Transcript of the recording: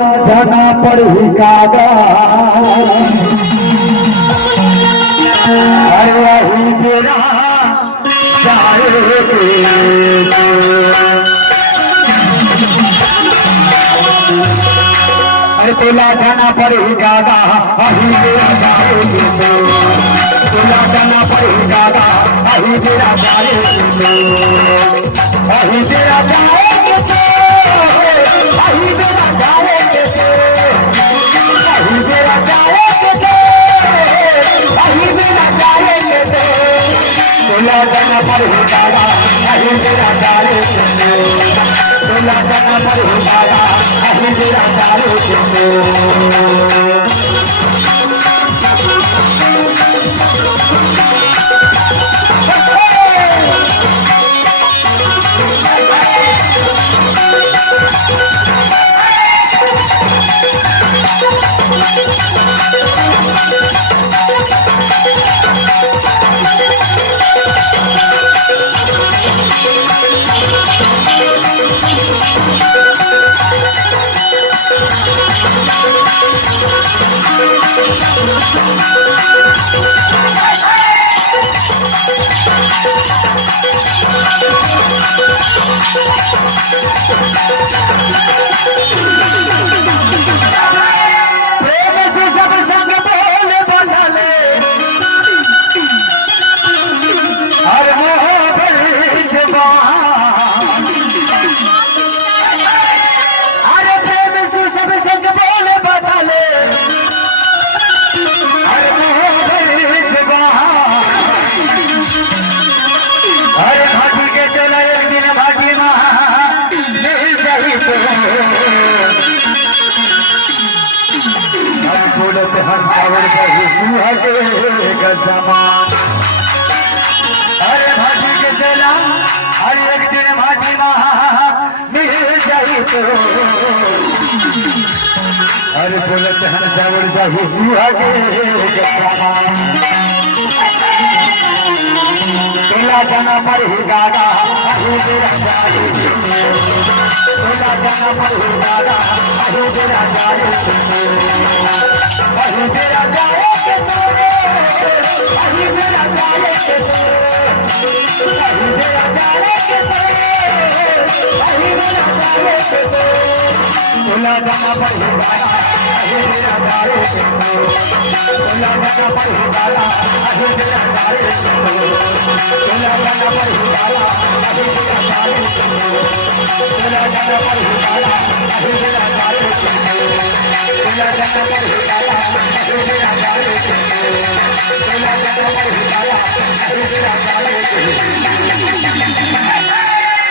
जाना पड़ी कागा अरे वही तेरा अरे तोला जाना पड़ी कागा वही तेरा तोला जाना पड़ी कागा वही तेरा वही तेरा जाएंगे वही तेरा जाएंगे वही तेरा जाएंगे वही तेरा जाएंगे तोला जाना पड़ी कागा वही तेरा जाएंगे तोला जाना पड़ी कागा वही तेरा जाएंगे सामान अरे भाजी के चला हर एक दिन भाजी मिल जाई तो अरे बोलते हम चावल जाही चूहा के सामान तोला जाना पड़ी गागा तोला जाना पड़ी गागा तेरा जाए वही तेरा जाए वही मेरा जाए वही मेरा जाए वही मेरा जाए तोला जाना पड़ी गागा वही तेरा जाए तोला जाना पड़ी गागा वही तेरा जाए तोला जाना पड़ी गागा वही तेरा जाए तोला जाना पड़ी गागा वही तेरा जाए तोला जाना पड़ी गागा वही तेरा जाए तोला जाना पड़ी गागा वही तेरा जाए